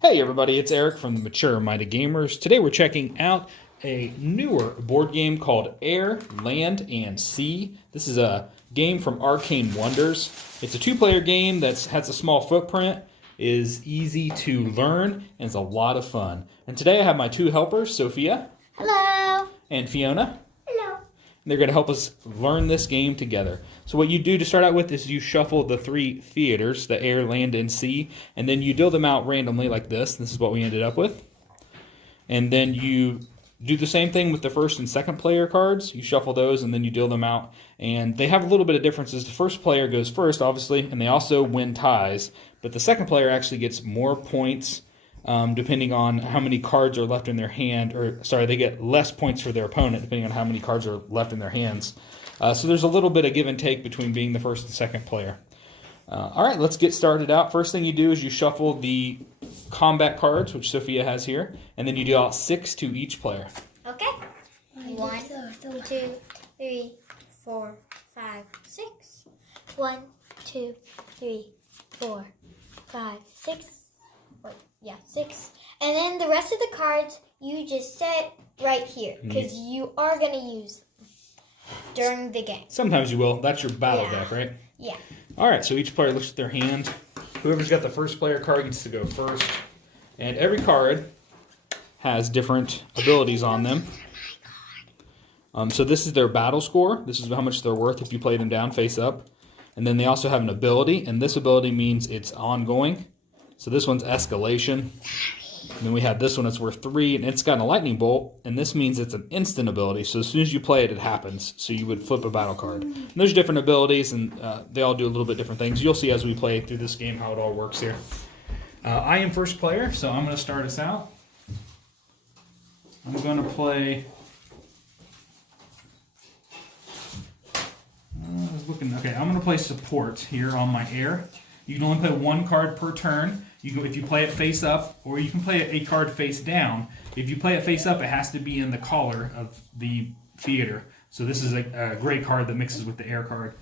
Hey everybody, it's Eric from the Mature Minded Gamers. Today we're checking out a newer board game called Air, Land, and Sea. This is a game from Arcane Wonders. It's a two-player game that has a small footprint, is easy to learn, and is a lot of fun. And today I have my two helpers, Sophia. Hello. And Fiona. Hello. And they're going to help us learn this game together. So what you do to start out with is you shuffle the three theaters, the air, land, and sea, and then you deal them out randomly like this. This is what we ended up with. And then you do the same thing with the first and second player cards. You shuffle those and then you deal them out. And they have a little bit of differences. The first player goes first, obviously, and they also win ties. But the second player actually gets more points depending on how many cards are left in their hand. Or, sorry, they get less points for their opponent depending on how many cards are left in their hands. So there's a little bit of give and take between being the first and second player. All right, let's get started out. First thing you do is you shuffle the combat cards, which Sophia has here, and then you deal out 6 to each player. Okay. 1, 2, 3, 4, 5, 6. 1, 2, 3, 4, 5, 6. Wait, yeah, 6. And then the rest of the cards you just set right here because you are going to use during the game. Sometimes you will. That's your battle deck, right? Yeah. All right, so each player looks at their hand. Whoever's got the first player card gets to go first. And every card has different abilities on them. So this is their battle score. This is how much they're worth if you play them down face up. And then they also have an ability, and this ability means it's ongoing. So this one's escalation. And then we have this one that's worth 3, and it's got a lightning bolt, and this means it's an instant ability. So as soon as you play it, it happens. So you would flip a battle card. And there's different abilities, and they all do a little bit different things. You'll see as we play through this game how it all works here. I am first player, so I'm going to start us out. I'm going to play... Okay, I'm going to play support here on my air. You can only play one card per turn. You can, if you play it face up, or you can play a card face down. If you play it face up, it has to be in the collar of the theater. So this is a gray card that mixes with the air card.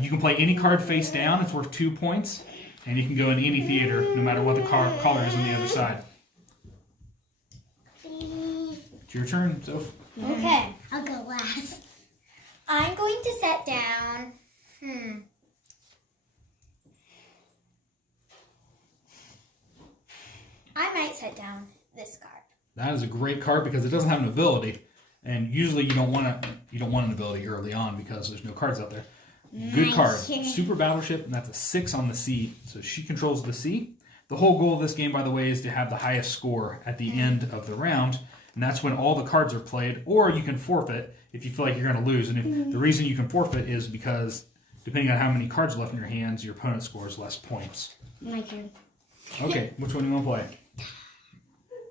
You can play any card face down. It's worth 2 points. And you can go in any theater, no matter what the collar is on the other side. It's your turn, Soph. Okay, I'll go last. I'm going to set down... I might set down this card. That is a great card because it doesn't have an ability, and usually you don't want an ability early on because there's no cards out there. Good card, Super Battleship, and that's a 6 on the sea. So she controls the sea. The whole goal of this game, by the way, is to have the highest score at the end of the round, and that's when all the cards are played. Or you can forfeit if you feel like you're going to lose, and the reason you can forfeit is because depending on how many cards are left in your hands, your opponent scores less points. My turn. Okay, which one do you want to play?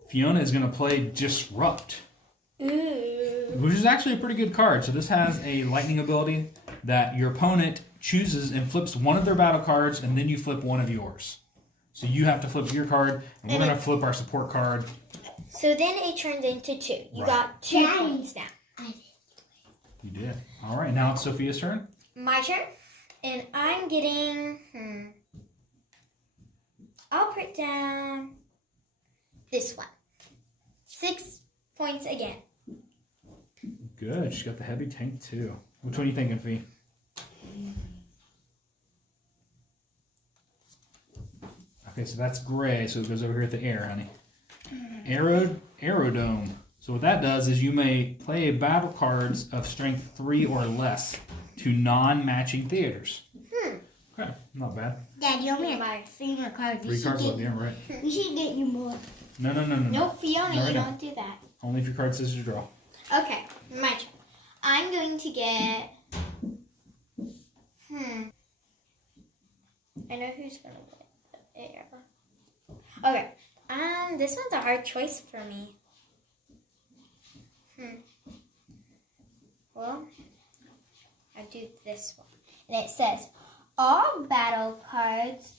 Fiona is going to play Disrupt, which is actually a pretty good card. So this has a lightning ability that your opponent chooses and flips one of their battle cards, and then you flip one of yours. So you have to flip your card, and we're going to flip our support card. So then it turns into 2. You got 2 points now. You did. All right, now it's Sophia's turn. My turn. And I'm getting... I'll put down this one. 6 points again. Good. She's got the heavy tank, too. Which one are you thinking, Fee? Okay, so that's gray, so it goes over here at the air, honey. Aerodome. So what that does is you may play battle cards of strength 3 or less to non-matching theaters. Okay, not bad. Dad, you only have my favorite card. 3 cards left, yeah, right. We should get you more. No. Nope, Fiona, right you now. don't do that. Only if your card says you draw. Okay, my turn. I'm going to get... I know who's going to get air. Okay, this one's a hard choice for me. Well, I do this one. And it says, all battle cards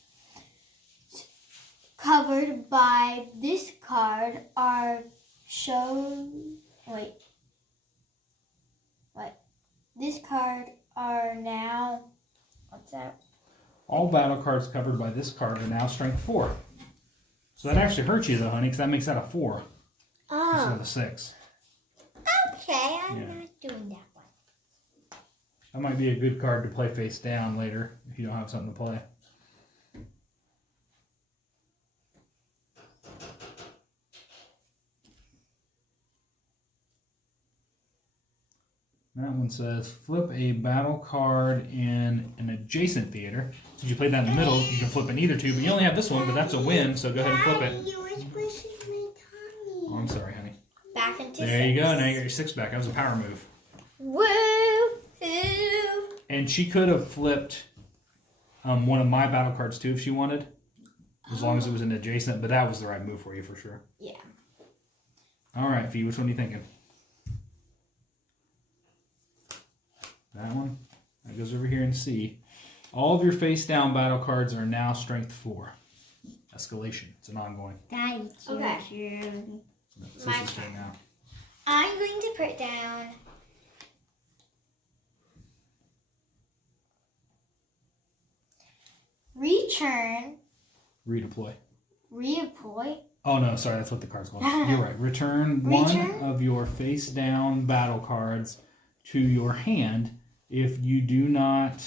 covered by this card are shown... Wait. What? This card are now... What's that? All battle cards covered by this card are now strength 4. So that actually hurts you though, honey, because that makes that a 4 instead Oh. of a 6. Okay, I'm Yeah. not doing that one. That might be a good card to play face down later if you don't have something to play. That one says, flip a battle card in an adjacent theater. Since you played that in the middle, you can flip in either two, but you only have this one, but that's a win, so go ahead and flip it. You were squishing my tummy. Oh, I'm sorry, honey. Back into There 6. you go, now you got your 6 back. That was a power move. Woo! And she could have flipped one of my battle cards too if she wanted, as long as it was an adjacent, but that was the right move for you for sure. Yeah. All right, Fee, which one are you thinking? That one? That goes over here in C. All of your face down battle cards are now strength 4. Escalation. It's an ongoing. Daddy, Okay. It's My Sis's turn now. I'm going to put down return, Redeploy. redeploy. Oh no, sorry, that's what the card's called. You're right. Return one of your face down battle cards to your hand if you do not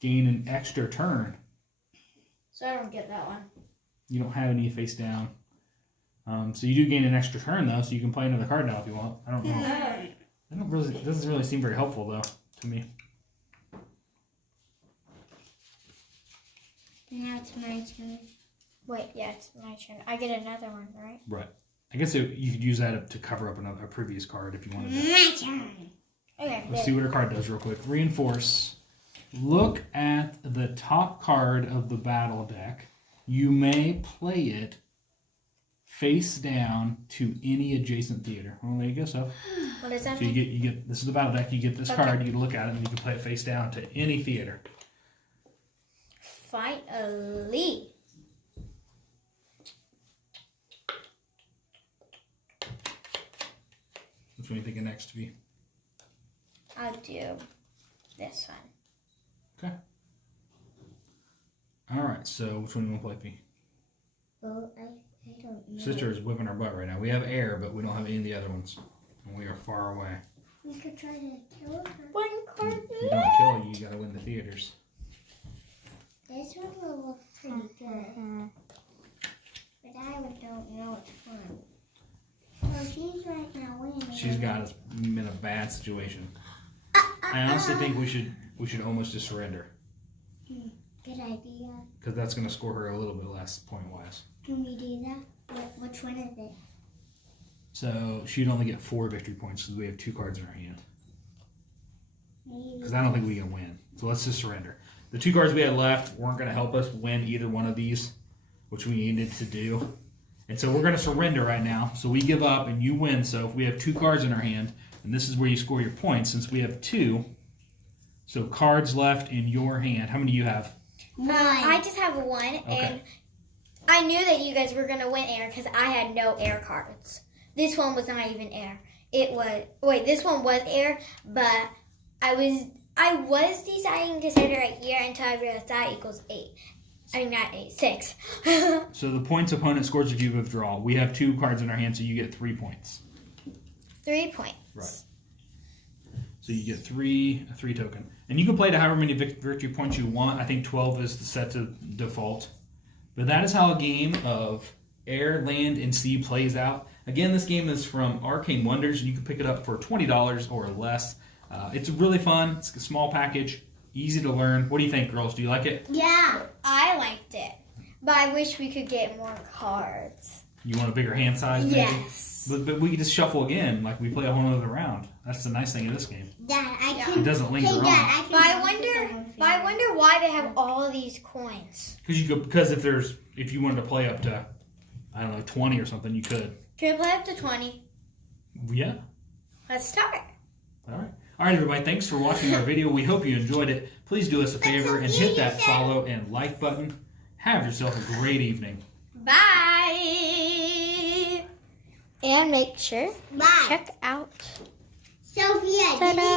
gain an extra turn. So I don't get that one. You don't have any face down. So you do gain an extra turn though, so you can play another card now if you want. I don't know. It doesn't really seem very helpful though to me. Now it's my turn. Wait, yeah, it's my turn. I get another one, right? Right. I guess you could use that to cover up a previous card if you wanted to. My turn. Okay. Let's see what her card does real quick. Reinforce. Look at the top card of the battle deck. You may play it face down to any adjacent theater. Well, there you go, so. What does that So mean? you get this is the battle deck. You get this Okay. card. You can look at it, and you can play it face down to any theater. Finally. Which one are you thinking next, V? I'll do this one. Okay. All right. So which one do you want to play, V? Oh, I don't know. Sister is whipping our butt right now. We have air, but we don't have any of the other ones, and we are far away. We could try to kill her. One card If you don't kill, you gotta win the theaters. This one will look pretty good. But I don't know which one. Oh, she's right now winning. She's got us in a bad situation. I honestly think we should almost just surrender, Good idea. because that's gonna score her a little bit less point wise. Can we do that? Which one is it? So she'd only get 4 victory points because we have 2 cards in our hand. Maybe. Because I don't think we can win. So let's just surrender. The 2 cards we had left weren't going to help us win either one of these, which we needed to do. And so we're going to surrender right now. So we give up and you win. So if we have 2 cards in our hand, and this is where you score your points, since we have 2. So cards left in your hand. How many do you have? I just have one, and I knew that you guys were gonna win air because I had no air cards. This one was not even air. This one was air, but I was deciding to set it right here until I realized that equals 8. I mean, not 8, 6. So the points opponent scores if you withdraw. We have 2 cards in our hand, so you get 3 points. 3 points. Right. So you get a 3 token. And you can play to however many victory points you want. I think 12 is the set to default. But that is how a game of air, land, and sea plays out. Again, this game is from Arcane Wonders, and you can pick it up for $20 or less. It's really fun. It's a small package, easy to learn. What do you think, girls? Do you like it? Yeah, I liked it. But I wish we could get more cards. You want a bigger hand size, maybe? Yes. But we can just shuffle again, like we play a whole other round. That's the nice thing of this game. Dad, It doesn't linger on. But I wonder why they have all these coins. Because if you wanted to play up to, I don't know, 20 or something, you could. Can we play up to 20? Yeah. Let's start. All right, everybody. Thanks for watching our video. We hope you enjoyed it. Please do us a favor and hit that follow and like button. Have yourself a great evening. Bye. And make sure check out Sophia, Ta-da.